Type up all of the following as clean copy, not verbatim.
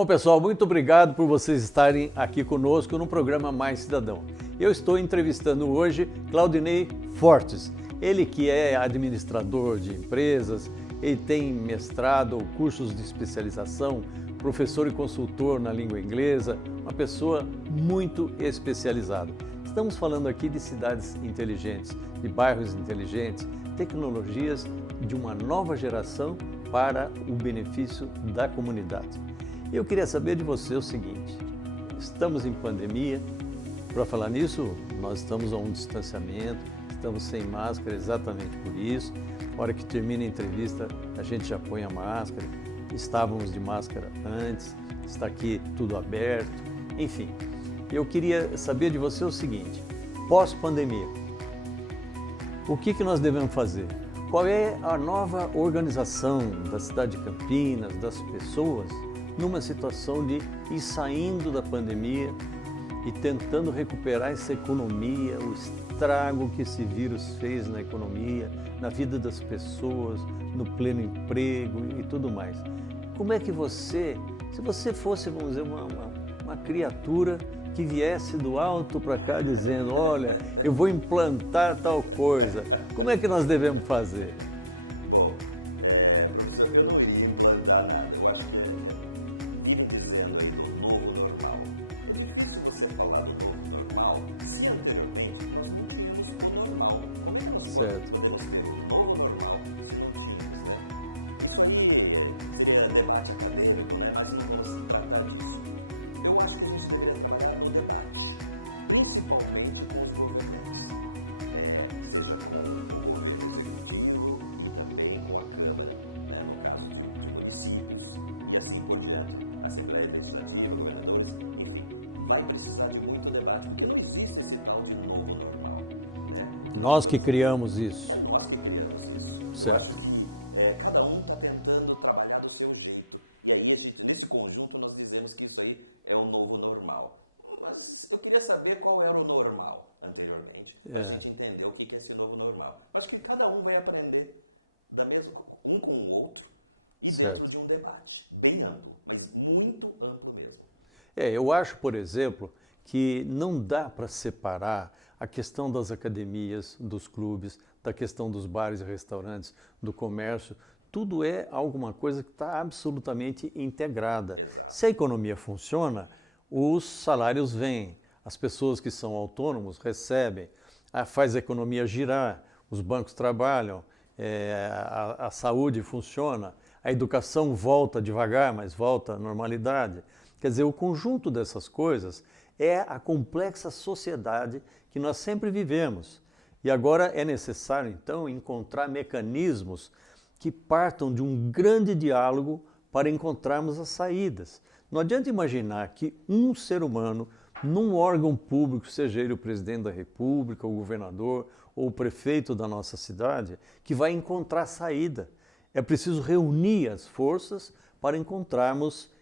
Bom, pessoal, muito obrigado por vocês estarem aqui conosco no programa Mais Cidadão. Eu estou entrevistando hoje Claudinei Fortes, ele que é administrador de empresas, ele tem mestrado, cursos de especialização, professor e consultor na língua inglesa, uma pessoa muito especializada. Estamos falando aqui de cidades inteligentes, de bairros inteligentes, tecnologias de uma nova geração para o benefício da comunidade. Eu queria saber de você o seguinte, estamos em pandemia, para falar nisso, nós estamos a um distanciamento, estamos sem máscara exatamente por isso, na hora que termina a entrevista a gente já põe a máscara, estávamos de máscara antes, está aqui tudo aberto, enfim. Eu queria saber de você o seguinte, pós-pandemia, o que nós devemos fazer? Qual é a nova organização da cidade de Campinas, das pessoas, numa situação de ir saindo da pandemia e tentando recuperar essa economia, o estrago que esse vírus fez na economia, na vida das pessoas, no pleno emprego e tudo mais. Como é que você, se você fosse, vamos dizer, uma criatura que viesse do alto para cá dizendo, olha, eu vou implantar tal coisa, como é que nós devemos fazer? Bom, professor, eu não iria implantar nada, eu acho que vivem dizendo aí do novo normal. É difícil você falar do novo normal se anteriormente nós não tínhamos o normal. Como é que nós podemos ter o novo normal se não tínhamos, né? Isso aí seria debate acadêmico, né? Mas não vamos tratar disso. Eu acho que a gente deveria trabalhar no debate, principalmente com os governantes, seja com o governo executivo e também com a Câmara, né? No caso de municípios e assim por diante, Assembleia Legislativa, governadores, enfim, vai precisar de muito debate, porque não existe esse tal de novo normal. Né? O que nós que criamos isso. É nós que criamos isso. Certo. Eu acho que cada um está tentando trabalhar do seu jeito. E aí, nesse conjunto, nós dizemos que isso aí é o novo normal. Mas eu queria saber qual era o normal anteriormente, para a gente entender o que é esse novo normal. Eu acho que cada um vai aprender um com o outro e dentro de um debate bem amplo, mas muito amplo mesmo. Eu acho, por exemplo, que não dá para separar a questão das academias, dos clubes, da questão dos bares e restaurantes, do comércio, tudo é alguma coisa que está absolutamente integrada. Exato. Se a economia funciona, os salários vêm, as pessoas que são autônomos recebem, faz a economia girar, os bancos trabalham, a saúde funciona, a educação volta devagar, mas volta à normalidade. Quer dizer, o conjunto dessas coisas é a complexa sociedade que nós sempre vivemos. E agora é necessário, então, encontrar mecanismos que partam de um grande diálogo para encontrarmos as saídas. Não adianta imaginar que um ser humano, num órgão público, seja ele o presidente da República, o governador ou o prefeito da nossa cidade, que vai encontrar saída. É preciso reunir as forças para encontrarmos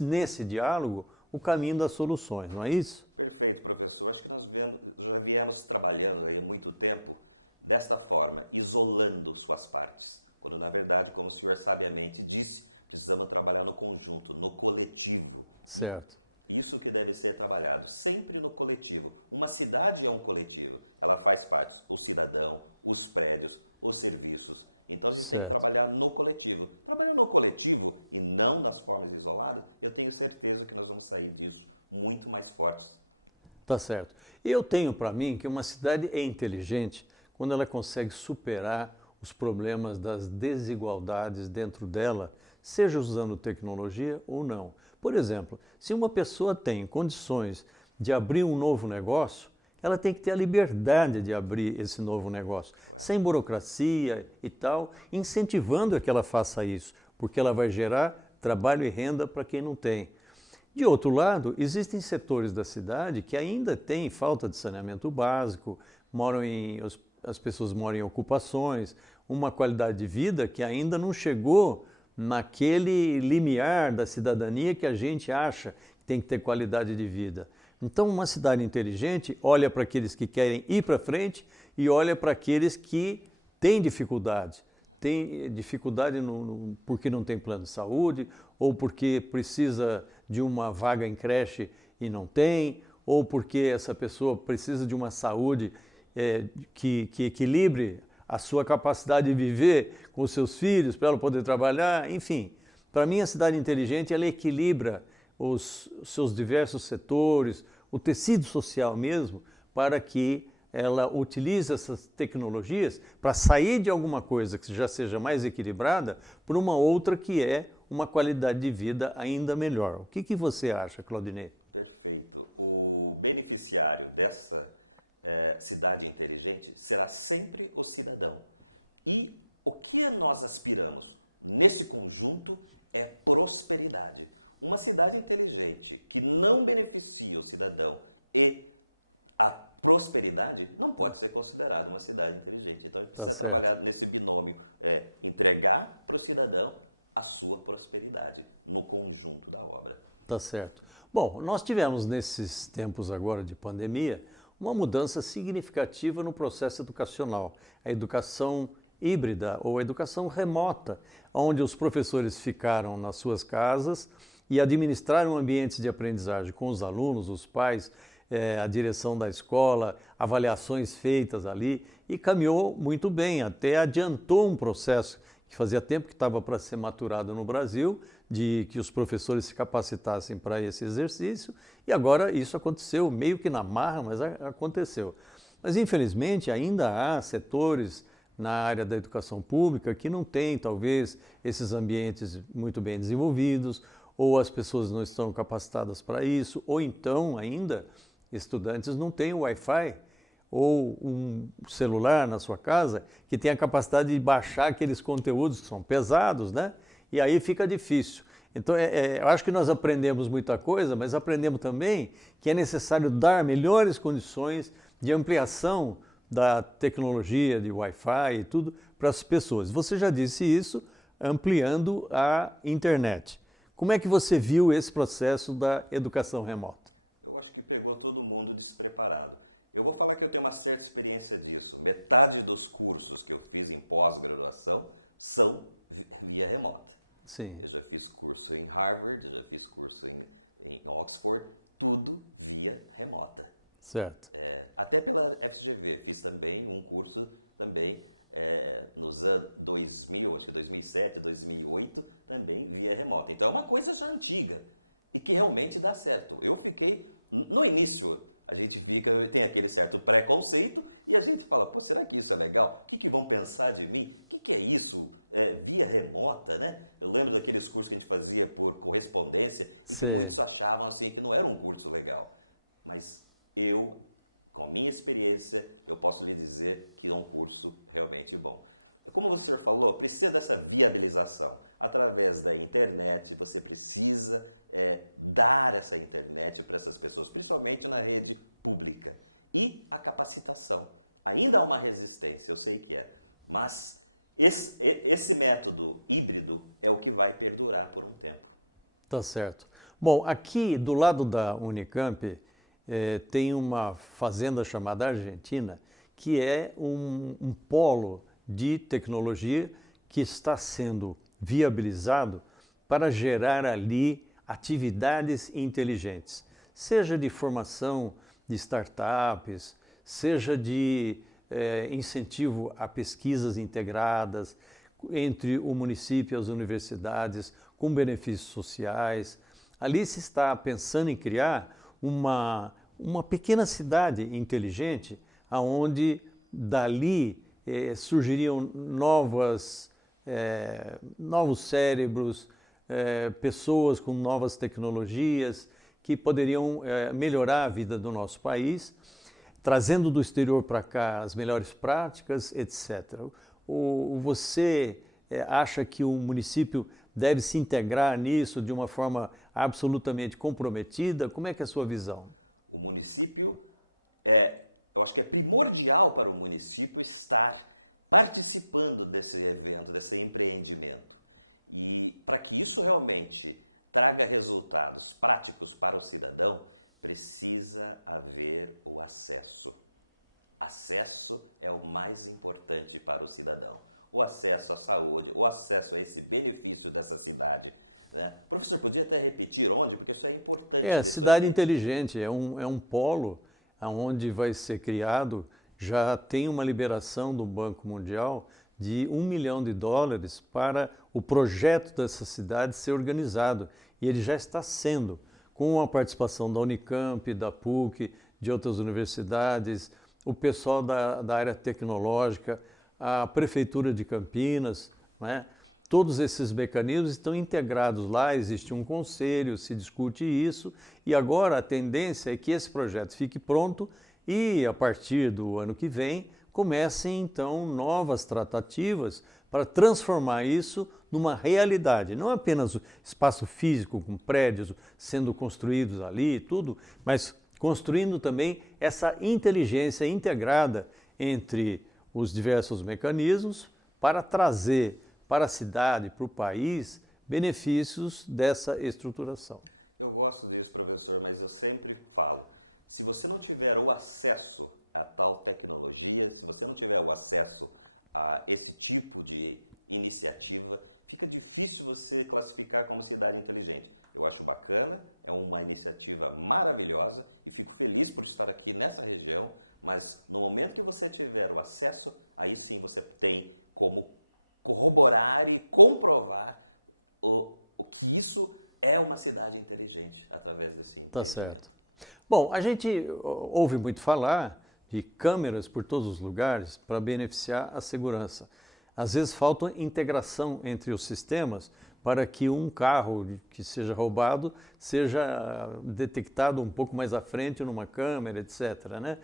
nesse diálogo o caminho das soluções, não é isso? Perfeito, professor. Acho que nós já viemos trabalhando aí há muito tempo desta forma, isolando suas partes. Quando, na verdade, como o senhor sabiamente disse, precisamos trabalhar no conjunto, no coletivo. Certo. Isso que deve ser trabalhado, sempre no coletivo. Uma cidade é um coletivo, ela faz parte, o cidadão, os prédios, os serviços. Então a gente tem que trabalhar no coletivo. Trabalhando no coletivo e não nas formas isoladas, eu tenho certeza que nós vamos sair disso muito mais fortes. Tá certo. Eu tenho para mim que uma cidade é inteligente quando ela consegue superar os problemas das desigualdades dentro dela, seja usando tecnologia ou não. Por exemplo, se uma pessoa tem condições de abrir um novo negócio, ela tem que ter a liberdade de abrir esse novo negócio, sem burocracia e tal, incentivando a que ela faça isso, porque ela vai gerar trabalho e renda para quem não tem. De outro lado, existem setores da cidade que ainda têm falta de saneamento básico, as pessoas moram em ocupações, uma qualidade de vida que ainda não chegou naquele limiar da cidadania que a gente acha que tem que ter qualidade de vida. Então, uma cidade inteligente olha para aqueles que querem ir para frente e olha para aqueles que têm dificuldade. tem dificuldade porque não tem plano de saúde, ou porque precisa de uma vaga em creche e não tem, ou porque essa pessoa precisa de uma saúde que equilibre a sua capacidade de viver com os seus filhos, para ela poder trabalhar, enfim. Para mim, a cidade inteligente, ela equilibra os seus diversos setores, o tecido social mesmo, para que ela utilize essas tecnologias para sair de alguma coisa que já seja mais equilibrada para uma outra que é uma qualidade de vida ainda melhor. O que você acha, Claudinei? Perfeito. O beneficiário dessa cidade inteligente será sempre o cidadão. E o que nós aspiramos nesse conjunto é prosperidade. Uma cidade inteligente que não beneficia o cidadão e a prosperidade não pode ser considerada uma cidade inteligente. Então a gente precisa trabalhar nesse binômio, entregar para o cidadão a sua prosperidade no conjunto da obra. Tá certo. Bom, nós tivemos nesses tempos agora de pandemia uma mudança significativa no processo educacional. A educação híbrida ou a educação remota, onde os professores ficaram nas suas casas e administraram ambientes de aprendizagem com os alunos, os pais, a direção da escola, avaliações feitas ali, e caminhou muito bem, até adiantou um processo que fazia tempo que estava para ser maturado no Brasil, de que os professores se capacitassem para esse exercício, e agora isso aconteceu, meio que na marra, mas aconteceu. Mas infelizmente ainda há setores na área da educação pública que não têm talvez esses ambientes muito bem desenvolvidos, ou as pessoas não estão capacitadas para isso, ou então ainda estudantes não têm o Wi-Fi ou um celular na sua casa que tem a capacidade de baixar aqueles conteúdos que são pesados, né? E aí fica difícil. Então, eu acho que nós aprendemos muita coisa, mas aprendemos também que é necessário dar melhores condições de ampliação da tecnologia de Wi-Fi e tudo para as pessoas. Você já disse isso, ampliando a internet. Como é que você viu esse processo da educação remota? Eu acho que pegou todo mundo despreparado. Eu vou falar que eu tenho uma certa experiência disso. Metade dos cursos que eu fiz em pós-graduação são via remota. Sim. Eu já fiz curso em Harvard, eu já fiz curso em Oxford, tudo via remota. Certo. Até pela FGV, fiz também um curso também nos anos 2000, acho que 2007, 2008, também via remota. Então é uma coisa já antiga e que realmente dá certo. Eu fiquei, no início, a gente tem aquele certo preconceito e a gente fala, pô, será que isso é legal? O que vão pensar de mim? O que é isso via remota, né? Eu lembro daqueles cursos que a gente fazia por correspondência e que muitos achavam assim que não era um curso legal. Mas eu, com a minha experiência, eu posso lhe dizer que é um curso realmente bom. Como o senhor falou, precisa dessa viabilização. Através da internet, você precisa dar essa internet para essas pessoas, principalmente na rede pública. E a capacitação. Ainda há uma resistência, eu sei que é, mas esse método híbrido é o que vai perdurar por um tempo. Tá certo. Bom, aqui do lado da Unicamp tem uma fazenda chamada Argentina, que é um polo de tecnologia que está sendo viabilizado para gerar ali atividades inteligentes, seja de formação de startups, seja de incentivo a pesquisas integradas entre o município e as universidades, com benefícios sociais. Ali se está pensando em criar uma pequena cidade inteligente, onde dali surgiriam novos cérebros, pessoas com novas tecnologias que poderiam melhorar a vida do nosso país, trazendo do exterior para cá as melhores práticas, etc. Você acha que o município deve se integrar nisso de uma forma absolutamente comprometida? Como é que é a sua visão? O município, eu acho que é primordial para o município estar participando desse evento, desse empreendimento. E para que isso realmente traga resultados práticos para o cidadão, precisa haver o acesso. Acesso é o mais importante para o cidadão. o acesso à saúde, o acesso a esse benefício dessa cidade, né? Professor, podia até repetir onde? Porque isso é importante. Cidade inteligente, é um polo onde vai ser criado, já tem uma liberação do Banco Mundial de US$ 1 milhão para o projeto dessa cidade ser organizado. E ele já está sendo, com a participação da Unicamp, da PUC, de outras universidades, o pessoal da área tecnológica, a Prefeitura de Campinas, né? Todos esses mecanismos estão integrados lá, existe um conselho, se discute isso, e agora a tendência é que esse projeto fique pronto e, a partir do ano que vem, comecem então novas tratativas para transformar isso numa realidade. Não apenas o espaço físico com prédios sendo construídos ali e tudo, mas construindo também essa inteligência integrada entre os diversos mecanismos para trazer para a cidade, para o país, benefícios dessa estruturação. Eu gosto disso, professor, mas eu sempre falo, se você não tiver o acesso a tal tecnologia, se você não tiver o acesso a esse tipo de iniciativa, fica difícil você classificar como cidade inteligente. Eu acho bacana, é uma iniciativa maravilhosa e fico feliz por estar aqui nessa região, mas no momento que você tiver o acesso, aí sim você tem como corroborar e comprovar o que isso é uma cidade inteligente através desse entendimento. Tá certo. Bom, a gente ouve muito falar de câmeras por todos os lugares para beneficiar a segurança. Às vezes falta integração entre os sistemas para que um carro que seja roubado seja detectado um pouco mais à frente numa câmera, etc., né?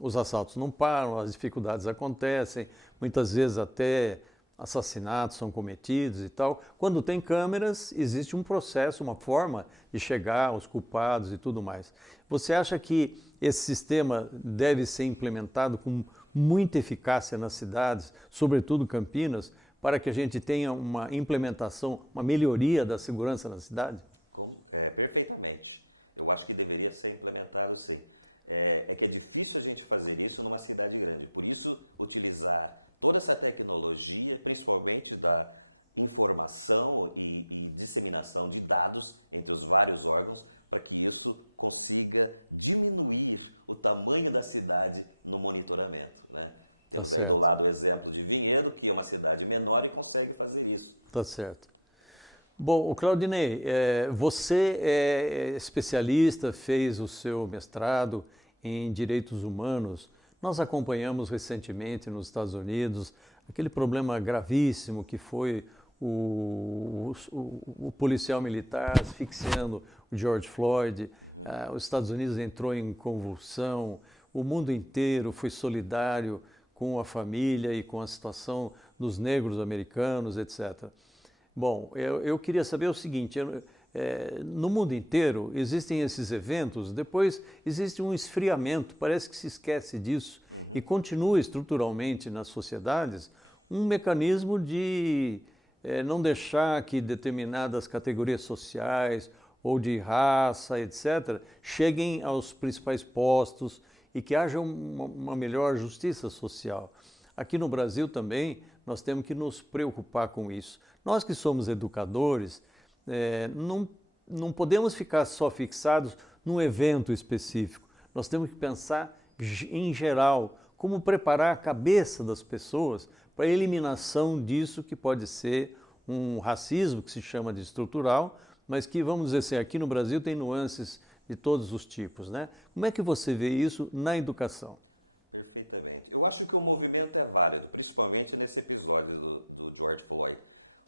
Os assaltos não param, as dificuldades acontecem, muitas vezes até assassinatos são cometidos e tal. Quando tem câmeras, existe um processo, uma forma de chegar aos culpados e tudo mais. Você acha que esse sistema deve ser implementado com muita eficácia nas cidades, sobretudo Campinas, para que a gente tenha uma implementação, uma melhoria da segurança na cidade? Perfeitamente. Eu acho que deveria ser implementado sim. É que é difícil a gente fazer isso numa cidade grande. Por isso, utilizar toda essa tecnologia, principalmente da informação e disseminação de dados entre os vários órgãos, para que isso consiga diminuir o tamanho da cidade no monitoramento, né? Temos aí do lado o exemplo de Vinhedo, que é uma cidade menor e consegue fazer isso. Tá certo. Bom, o Claudinei, você é especialista, fez o seu mestrado em Direitos Humanos. Nós acompanhamos recentemente nos Estados Unidos aquele problema gravíssimo que foi o policial militar asfixiando o George Floyd. Os Estados Unidos entrou em convulsão, o mundo inteiro foi solidário com a família e com a situação dos negros americanos, etc. Bom, eu queria saber o seguinte, no mundo inteiro existem esses eventos, depois existe um esfriamento, parece que se esquece disso, e continua estruturalmente nas sociedades um mecanismo de não deixar que determinadas categorias sociais ou de raça, etc., cheguem aos principais postos e que haja uma melhor justiça social. Aqui no Brasil também nós temos que nos preocupar com isso. Nós que somos educadores, não podemos ficar só fixados num evento específico. Nós temos que pensar em geral, como preparar a cabeça das pessoas para a eliminação disso que pode ser um racismo que se chama de estrutural, mas que, vamos dizer assim, aqui no Brasil tem nuances de todos os tipos, né? Como é que você vê isso na educação? Perfeitamente. Eu acho que o movimento é válido, principalmente nesse episódio do George Floyd.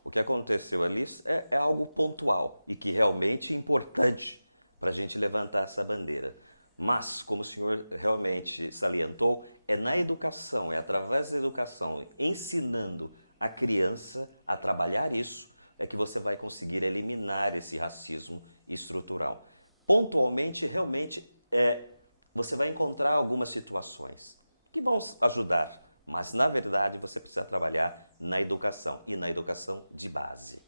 O que aconteceu ali é algo pontual e que realmente é importante para a gente levantar essa bandeira. Mas, como o senhor realmente salientou, é na educação, é através da educação, ensinando a criança a trabalhar isso, é que você vai conseguir eliminar esse racismo estrutural. Pontualmente, realmente, você vai encontrar algumas situações que vão ajudar, mas, na verdade, você precisa trabalhar na educação e na educação de base.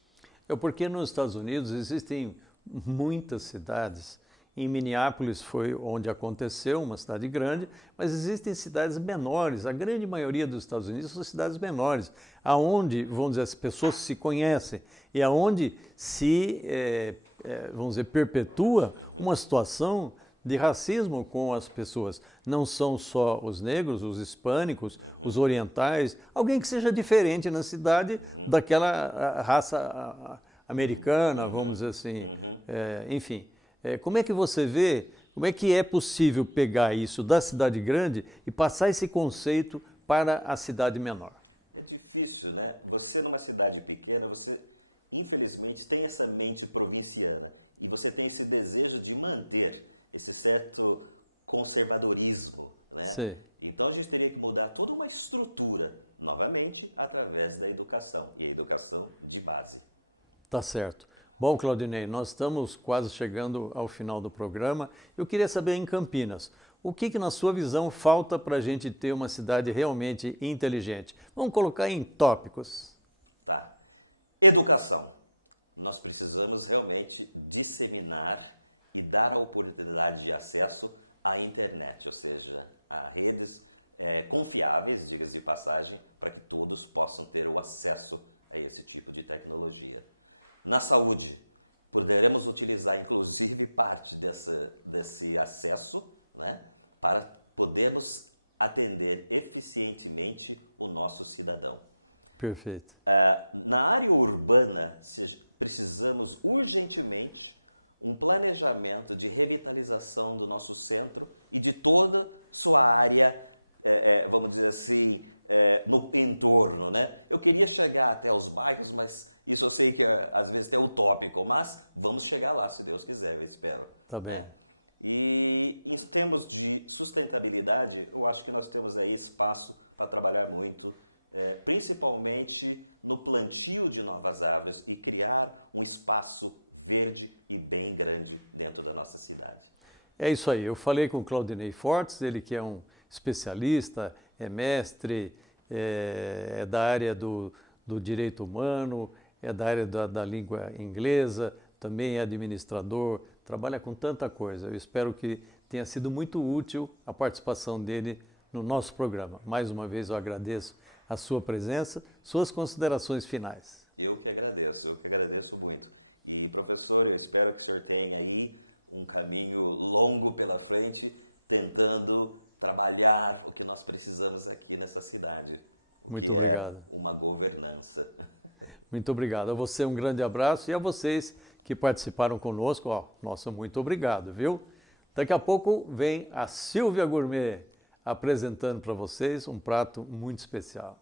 Porque nos Estados Unidos existem muitas cidades em Minneapolis foi onde aconteceu, uma cidade grande, mas existem cidades menores, a grande maioria dos Estados Unidos são cidades menores, aonde, vamos dizer, as pessoas se conhecem e aonde se, vamos dizer, perpetua uma situação de racismo com as pessoas. Não são só os negros, os hispânicos, os orientais, alguém que seja diferente na cidade daquela raça americana, vamos dizer assim. Enfim, como é que você vê, como é que é possível pegar isso da cidade grande e passar esse conceito para a cidade menor? É difícil, né? Você numa cidade pequena, você infelizmente tem essa mente provinciana e você tem esse desejo de manter esse certo conservadorismo, né? Sim. Então a gente teria que mudar toda uma estrutura, novamente, através da educação, e a educação de base. Tá certo. Bom, Claudinei, nós estamos quase chegando ao final do programa. Eu queria saber em Campinas, o que na sua visão falta para a gente ter uma cidade realmente inteligente? Vamos colocar em tópicos. Tá. Educação. Nós precisamos realmente disseminar e dar a oportunidade de acesso à internet, ou seja, a redes confiáveis, diga-se de passagem, para que todos possam ter o acesso a esse tipo de tecnologia. Na saúde, poderemos utilizar inclusive parte desse acesso, né, para podermos atender eficientemente o nosso cidadão. Perfeito. Na área urbana, precisamos urgentemente um planejamento de revitalização do nosso centro e de toda sua área, vamos dizer assim, no entorno, né? Eu queria chegar até os bairros, mas isso eu sei que às vezes é utópico, mas vamos chegar lá, se Deus quiser, eu espero. Tá bem. Né? E em termos de sustentabilidade, eu acho que nós temos aí espaço para trabalhar muito, principalmente no plantio de novas árvores e criar um espaço verde e bem grande dentro da nossa cidade. É isso aí. Eu falei com o Claudinei Fortes, ele que é um especialista, é mestre, é da área do direito humano, é da área da língua inglesa, também é administrador, trabalha com tanta coisa. Eu espero que tenha sido muito útil a participação dele no nosso programa. Mais uma vez eu agradeço a sua presença, suas considerações finais. Eu que agradeço muito. E professor, eu espero que o senhor tenha aí um caminho longo pela frente, tentando trabalhar o que nós precisamos aqui nessa cidade, Muito que obrigado. É uma governança. Muito obrigado. A você um grande abraço e a vocês que participaram conosco, nosso muito obrigado, viu? Daqui a pouco vem a Silvia Gourmet apresentando para vocês um prato muito especial.